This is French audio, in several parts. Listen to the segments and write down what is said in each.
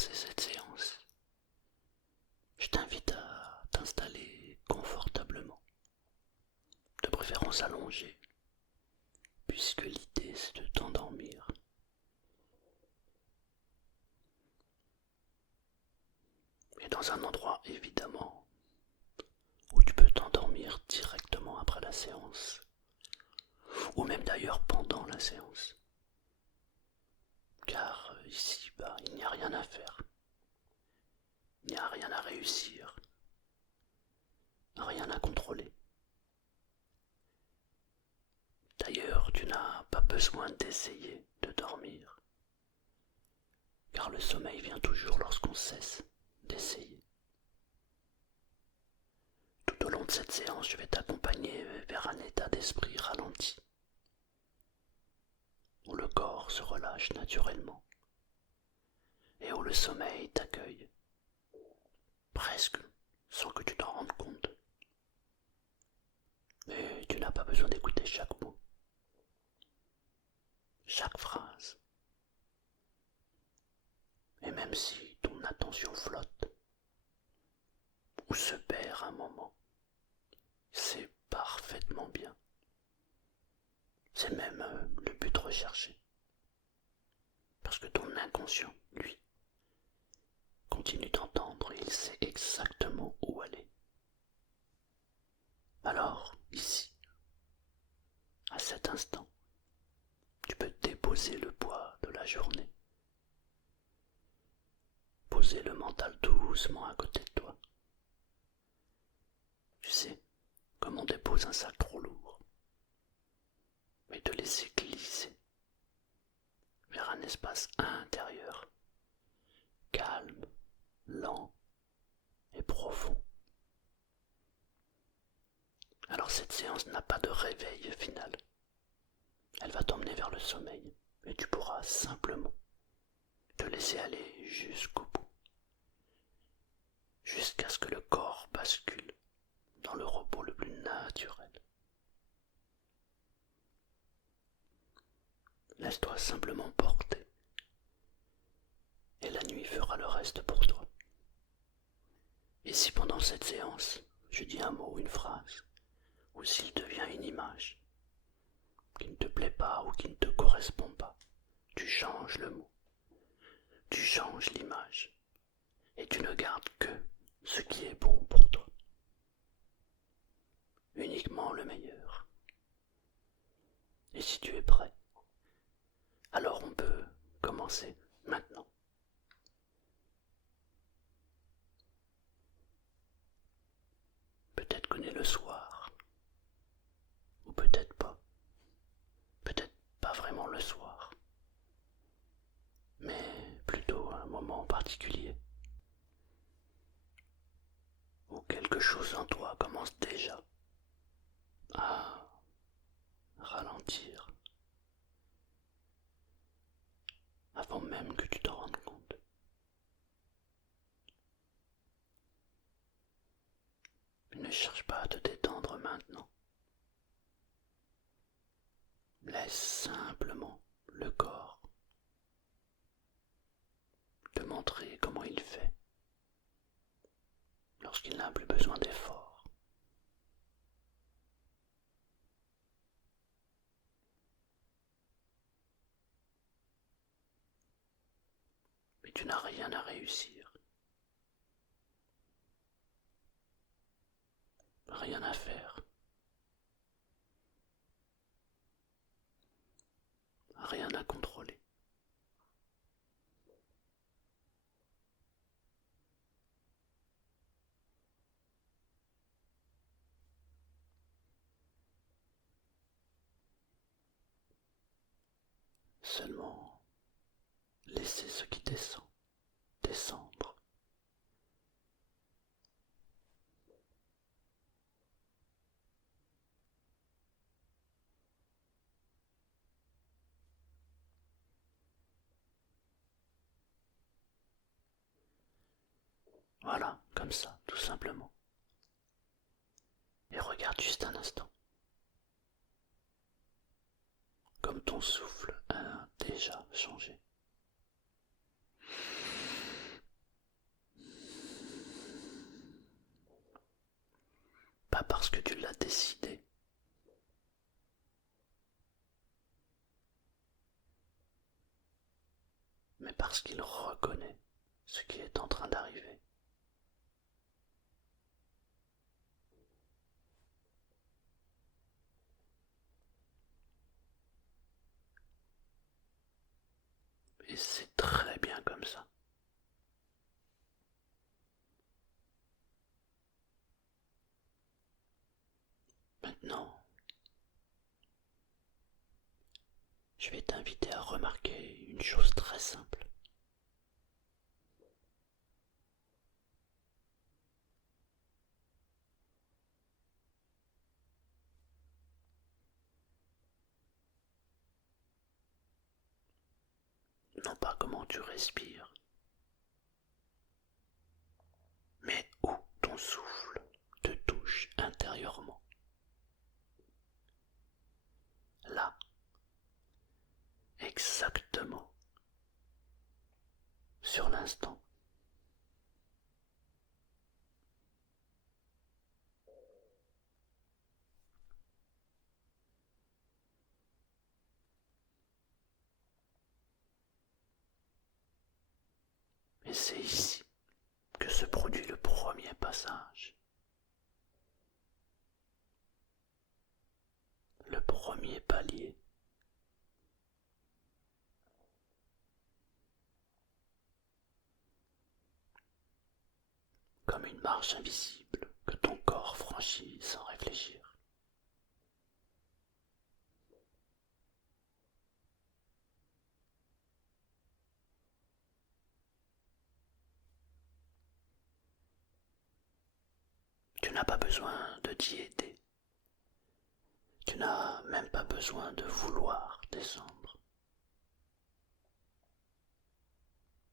commencer cette séance, je t'invite à t'installer confortablement, de préférence allongé, puisque l'idée c'est de t'endormir. Et dans un endroit évidemment où tu peux t'endormir directement après la séance, ou même d'ailleurs pendant la séance. Car ici, il n'y a rien à faire, il n'y a rien à réussir, rien à contrôler. D'ailleurs, tu n'as pas besoin d'essayer de dormir, car le sommeil vient toujours lorsqu'on cesse d'essayer. Tout au long de cette séance, je vais t'accompagner vers un état d'esprit ralenti, où le corps se relâche naturellement, et où le sommeil t'accueille, presque sans que tu t'en rendes compte. Mais tu n'as pas besoin d'écouter chaque mot, chaque phrase. Et même si ton attention flotte, ou se perd un moment, c'est parfaitement bien. C'est même le but recherché. Parce que ton inconscient, lui, continue d'entendre et il sait exactement où aller. Alors, ici, à cet instant, tu peux déposer le poids de la journée. Poser le mental doucement à côté de toi. Tu sais, comme on dépose un sac trop lourd. Mais te laisser glisser vers un espace intérieur, calme, lent et profond. Alors cette séance n'a pas de réveil final. Elle va t'emmener vers le sommeil et tu pourras simplement te laisser aller jusqu'au bout, jusqu'à ce que le corps bascule dans le repos le plus naturel. Laisse-toi simplement porter et la nuit fera le reste pour toi. Et si pendant cette séance, je dis un mot, une phrase, ou s'il devient une image qui ne te plaît pas ou qui ne te correspond pas, tu changes le mot, tu changes l'image, et tu ne gardes que ce qui est bon pour toi. Uniquement le meilleur. Et si tu es prêt, alors on peut commencer maintenant. Peut-être qu'on est le soir, ou peut-être pas. Peut-être pas vraiment le soir, mais plutôt un moment particulier, où quelque chose en toi commence déjà à ralentir, avant même que tu t'en rendes compte. Ne cherche pas à te détendre maintenant. Laisse simplement le corps te montrer comment il fait lorsqu'il n'a plus besoin d'effort. Mais tu n'as rien à réussir, rien à faire, rien à contrôler. Seulement laisser ce qui descend descendre. Voilà, comme ça, tout simplement. Et regarde juste un instant, comme ton souffle a déjà changé. pas parce que tu l'as décidé, mais parce qu'il reconnaît ce qui est en train d'arriver. Et c'est très bien comme ça. Maintenant, je vais t'inviter à remarquer une chose très simple. Non pas comment tu respires, mais où ton souffle te touche intérieurement. Là, exactement, sur l'instant. Et c'est ici que se produit le premier passage. Le premier palier. Comme une marche invisible que ton corps franchit sans réfléchir. Tu n'as pas besoin de t'y aider. Tu n'as même pas besoin de vouloir descendre.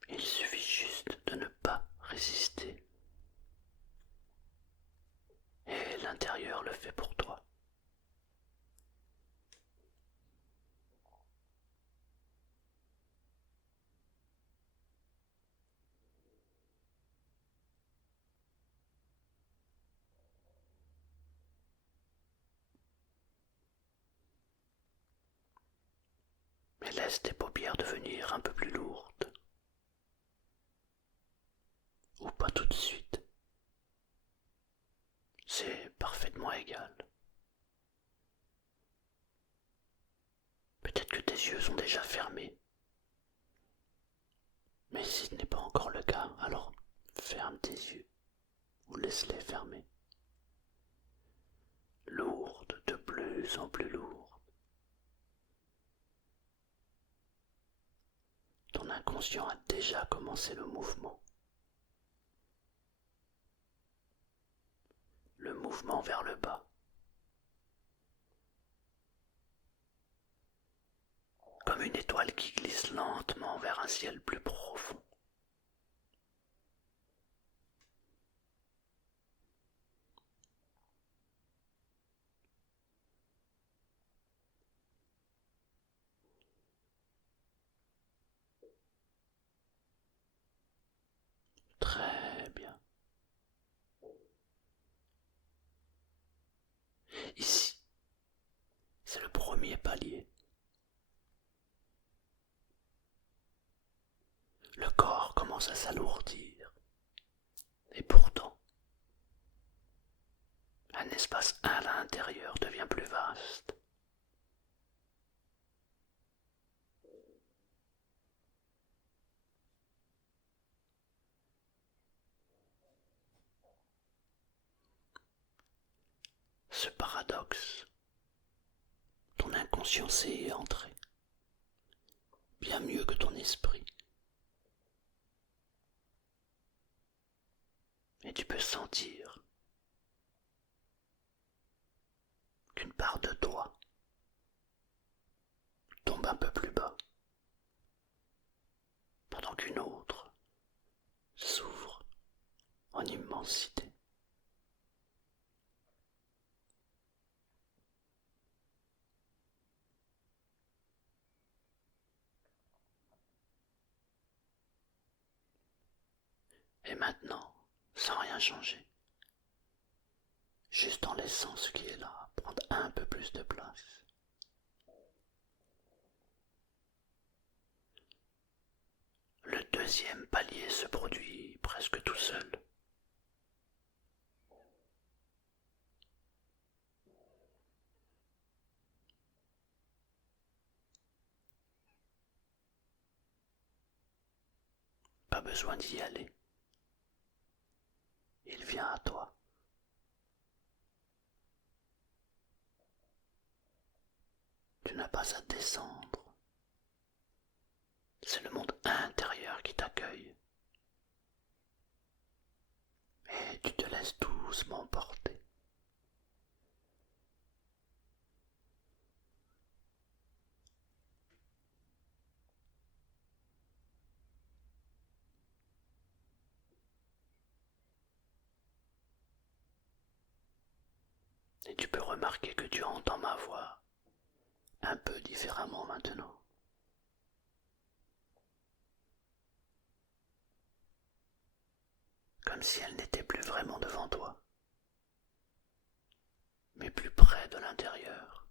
Il suffit juste de ne pas résister. Et l'intérieur le fait pour toi. Mais laisse tes paupières devenir un peu plus lourdes. Ou pas tout de suite. C'est parfaitement égal. Peut-être que tes yeux sont déjà fermés. Mais si ce n'est pas encore le cas, alors ferme tes yeux ou laisse-les fermer. Lourde, de plus en plus lourde. Ton inconscient a déjà commencé le mouvement. Le mouvement vers le bas. Comme une étoile qui glisse lentement vers un ciel plus profond. Très bien. Ici, c'est le premier palier. Le corps commence à s'alourdir. Et pourtant, un espace à l'intérieur devient plus vaste. Ce paradoxe, ton inconscient sait y entrer, bien mieux que ton esprit. Et tu peux sentir qu'une part de toi tombe un peu plus bas, pendant qu'une autre s'ouvre en immensité. Et maintenant, sans rien changer, juste en laissant ce qui est là prendre un peu plus de place. Le deuxième palier se produit presque tout seul. Pas besoin d'y aller. Il vient à toi. Tu n'as pas à descendre. C'est le monde intérieur qui t'accueille. Et tu te laisses doucement porter. Et tu peux remarquer que tu entends ma voix un peu différemment maintenant. Comme si elle n'était plus vraiment devant toi, mais plus près de l'intérieur.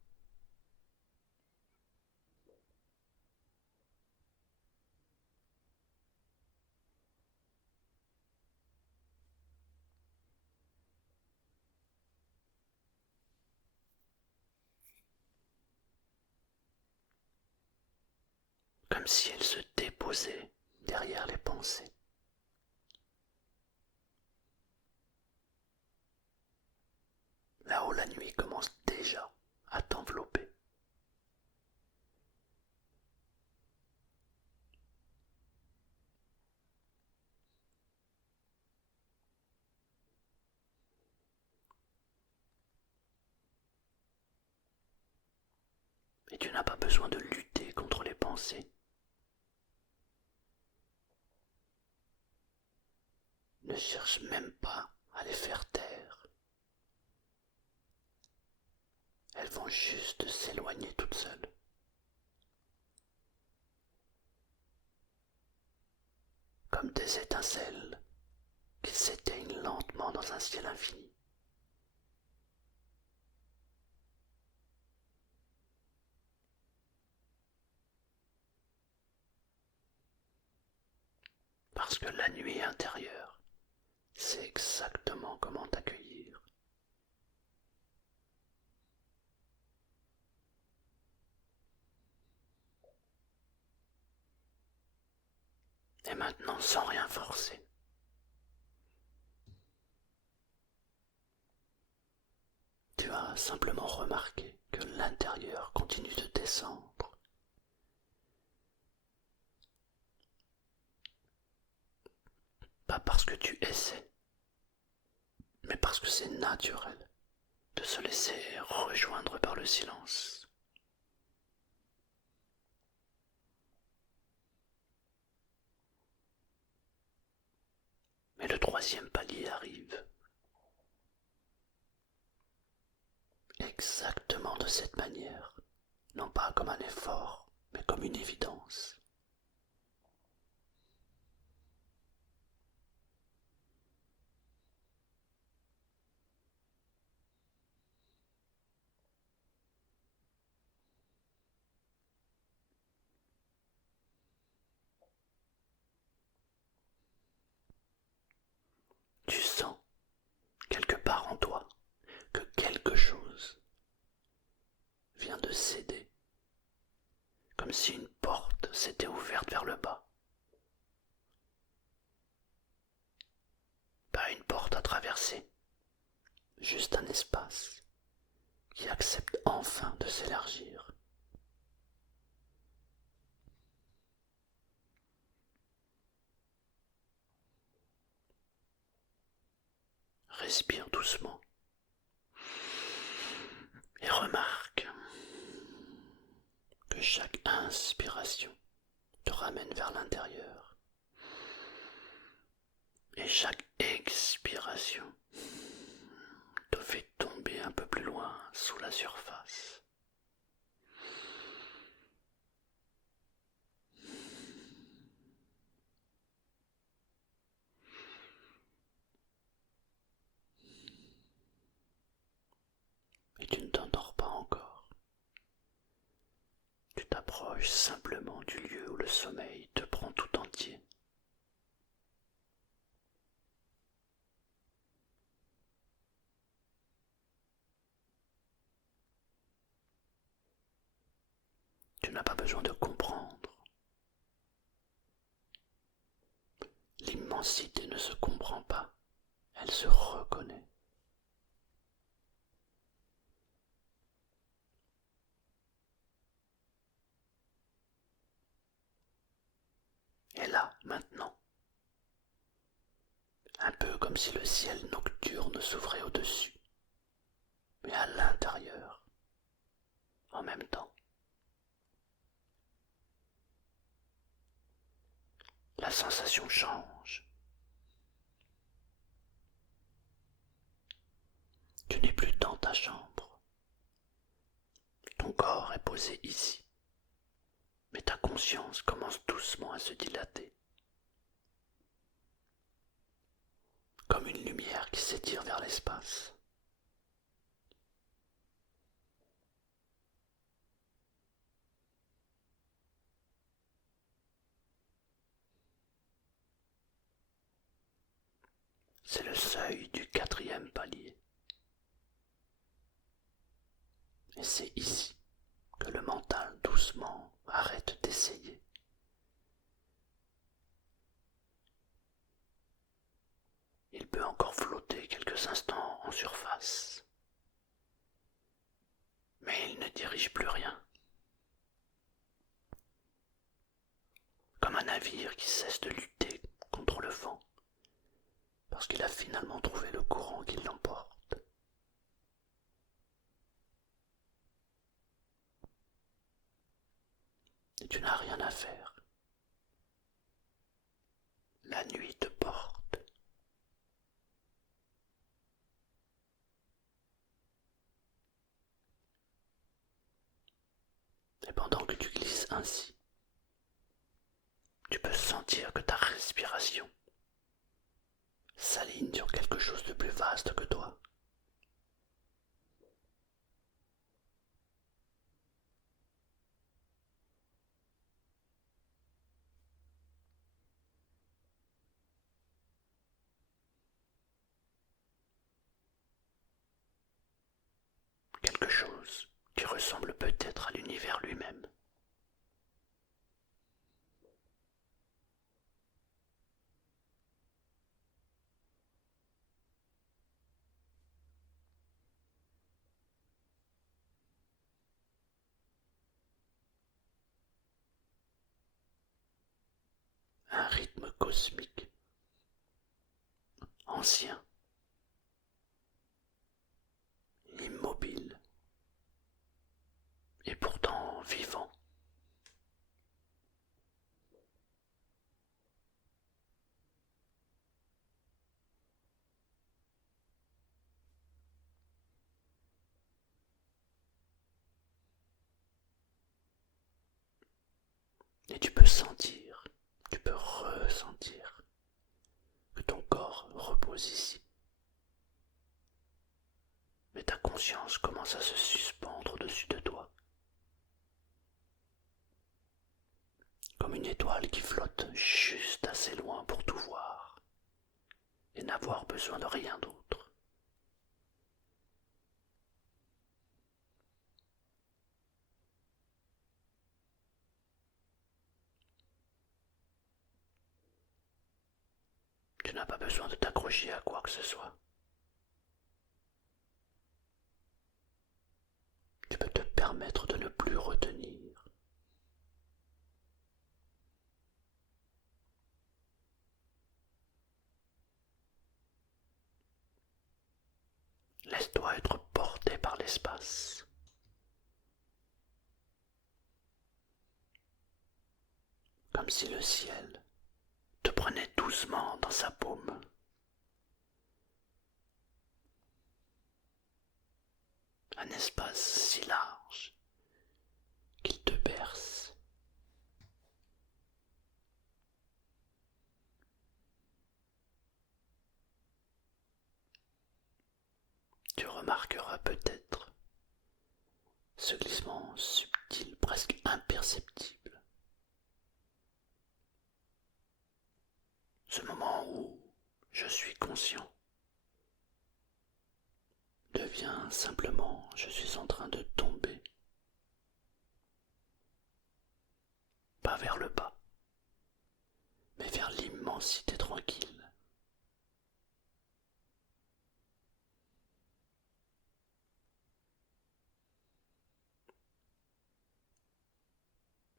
Comme si elle se déposait derrière les pensées. Là où la nuit commence déjà à t'envelopper. Et tu n'as pas besoin de lutter contre les pensées. Ne cherche même pas à les faire taire. Elles vont juste s'éloigner toutes seules. Comme des étincelles qui s'éteignent lentement dans un ciel infini. Parce que la nuit intérieure sait exactement comment t'accueillir. Et maintenant, sans rien forcer, tu as simplement remarqué que l'intérieur continue de descendre. Pas parce que tu essaies, mais parce que c'est naturel de se laisser rejoindre par le silence. Mais le troisième palier arrive. Exactement de cette manière, non pas comme un effort, mais comme une évidence. Tu sens, quelque part en toi, que quelque chose vient de céder, comme si une porte s'était ouverte vers le bas. Pas une porte à traverser, juste un espace qui accepte enfin de s'élargir. Respire doucement et remarque que chaque inspiration te ramène vers l'intérieur et chaque expiration te fait tomber un peu plus loin sous la surface. t'approches simplement du lieu où le sommeil te prend tout entier. Tu n'as pas besoin de comprendre. L'immensité ne se comprend pas, elle se reconnaît. Et là, maintenant, un peu comme si le ciel nocturne s'ouvrait au-dessus, mais à l'intérieur, en même temps. La sensation change. Tu n'es plus dans ta chambre. Ton corps est posé ici, mais ta conscience commence doucement à se dilater, comme une lumière qui s'étire vers l'espace. C'est le seuil du 4e palier. Et c'est ici que le mental doucement arrête d'essayer. Il peut encore flotter quelques instants en surface, mais il ne dirige plus rien. Comme un navire qui cesse de lutter contre le vent, parce qu'il a finalement trouvé le courant qui l'emporte. Et tu n'as rien à faire. La nuit te porte. Et pendant que tu glisses ainsi, tu peux sentir que ta respiration s'aligne sur quelque chose de plus vaste que toi. Quelque chose qui ressemble peut-être à l'univers lui-même. Un rythme cosmique, ancien, immobile, et pourtant vivant. Et tu peux sentir, tu peux ressentir que ton corps repose ici. Mais ta conscience commence à se suspendre au-dessus de toi, comme une étoile qui flotte juste assez loin pour tout voir et n'avoir besoin de rien d'autre. Tu n'as pas besoin de t'accrocher à quoi que ce soit. Tu peux te permettre de ne plus retenir. Laisse-toi être porté par l'espace. Comme si le ciel te prenait doucement dans sa paume. Un espace si large qu'il te berce. Tu remarqueras peut-être ce glissement subtil, presque imperceptible,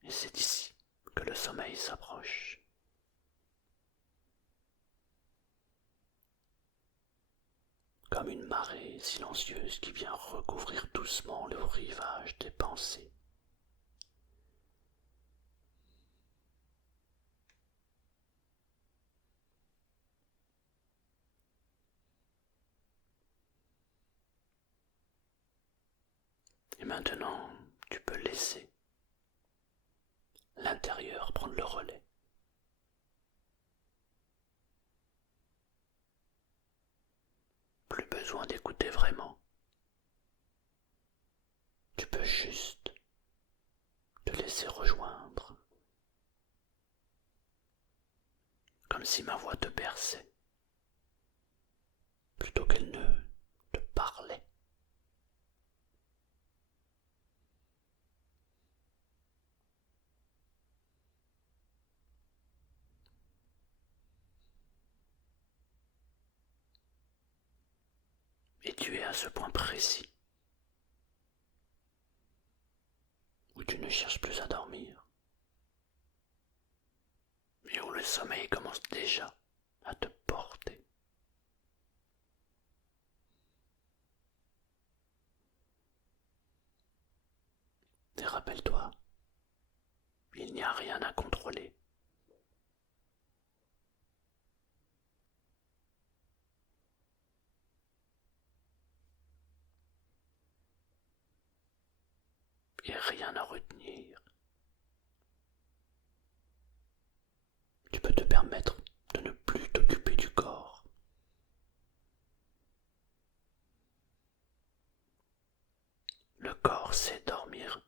Et c'est d'ici que le sommeil s'approche. Comme une marée silencieuse qui vient recouvrir doucement le rivage des pensées. Et maintenant, tu peux laisser l'intérieur prendre le relais. Plus besoin d'écouter vraiment. Tu peux juste te laisser rejoindre. Comme si ma voix te berçait, plutôt qu'elle ne te parlait. Et tu es à ce point précis où tu ne cherches plus à dormir, mais où le sommeil commence déjà à te porter. Et rappelle-toi, il n'y a rien à contrôler. Et rien à retenir. Tu peux te permettre de ne plus t'occuper du corps. Le corps sait dormir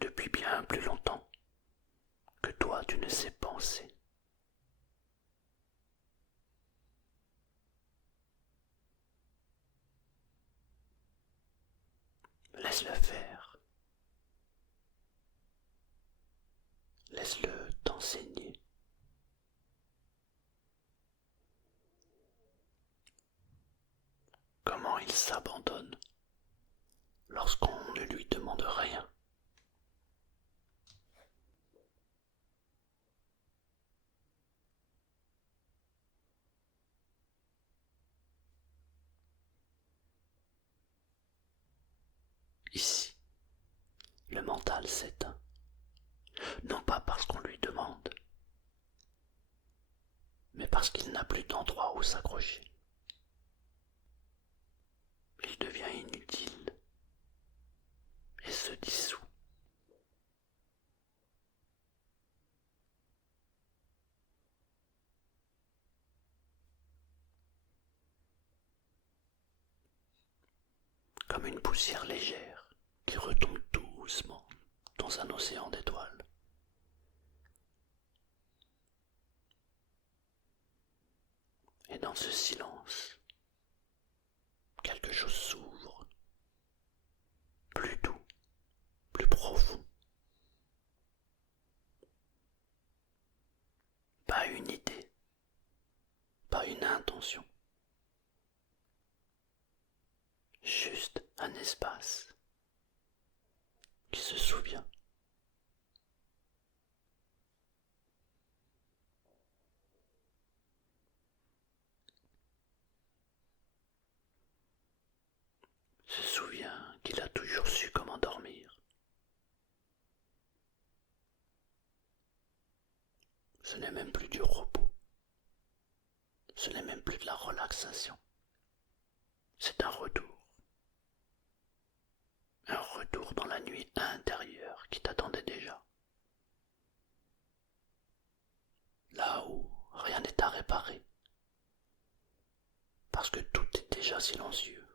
depuis bien plus longtemps que toi tu ne sais penser. Laisse-le faire. Laisse-le t'enseigner. Comment il s'abandonne lorsqu'on ne lui demande rien. Ici, le mental s'éteint, non pas parce qu'on lui demande, mais parce qu'il n'a plus d'endroit où s'accrocher. Il devient inutile et se dissout. Comme une poussière légère qui retombe doucement dans un océan d'étoiles. Et dans ce silence, quelque chose s'ouvre, plus doux, plus profond. Pas une idée, pas une intention, juste un espace qui se souvient. Se souvient qu'il a toujours su comment dormir. Ce n'est même plus du repos, ce n'est même plus de la relaxation, c'est un retour dans la nuit intérieure qui t'attendait déjà. Là où rien n'est à réparer, parce que tout est déjà silencieux,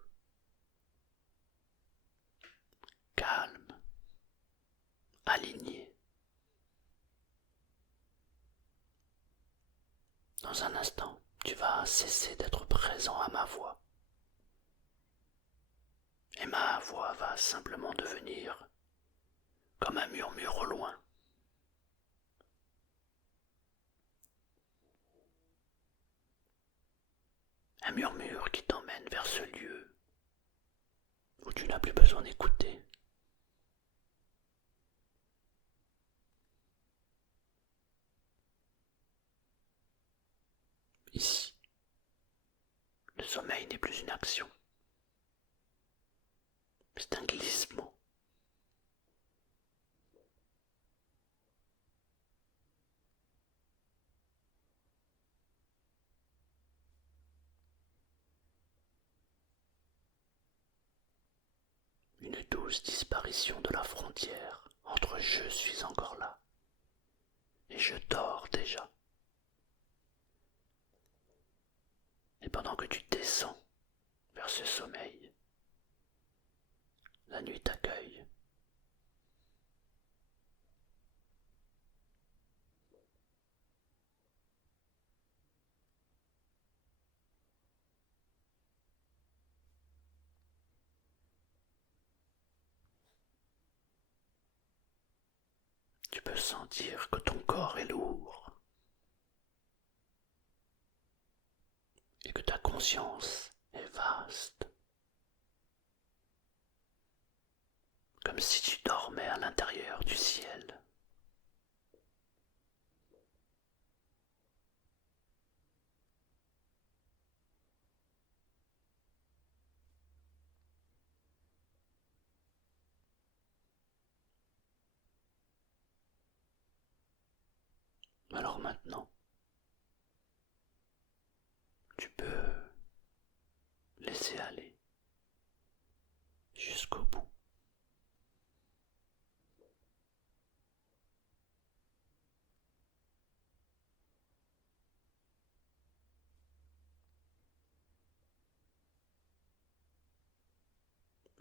calme, aligné. Dans un instant, tu vas cesser d'être présent à ma voix. Et ma voix va simplement devenir comme un murmure au loin. Un murmure qui t'emmène vers ce lieu où tu n'as plus besoin d'écouter. ici. Le sommeil n'est plus une action, c'est un glissement. Une douce disparition de la frontière entre je suis encore là et je dors déjà. Et pendant que tu descends vers ce sommeil, la nuit t'accueille. Tu peux sentir que ton corps est lourd et que ta conscience est vaste, comme si tu dormais à l'intérieur du ciel. Alors maintenant, tu peux laisser aller jusqu'au bout.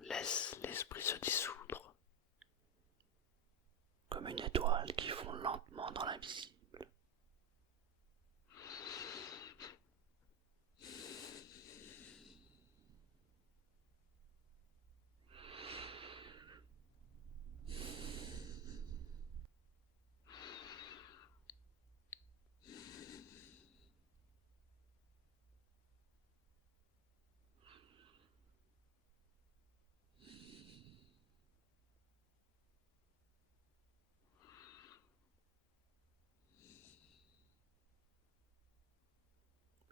Laisse l'esprit se dissoudre, comme une étoile qui fond lentement dans l'invisible.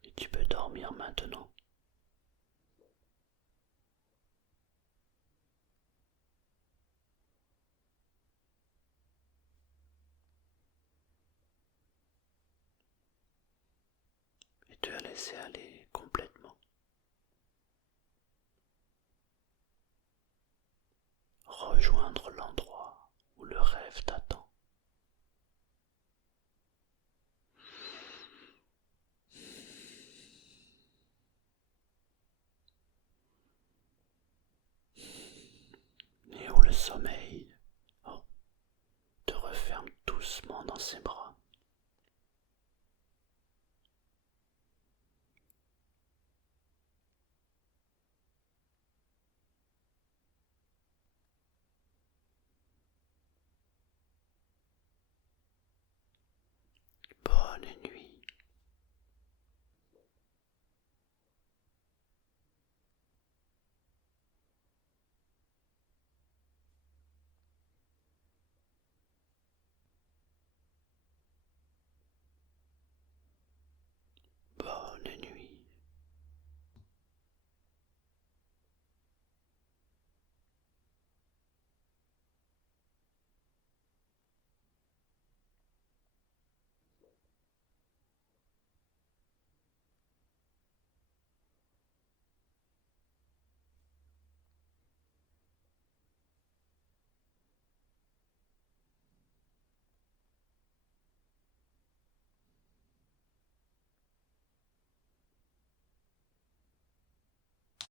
Et tu peux dormir maintenant. Et te laisser aller complètement. Rejoindre l'endroit où le rêve t'attend. Et où le sommeil te referme doucement dans ses bras. Bonne nuit.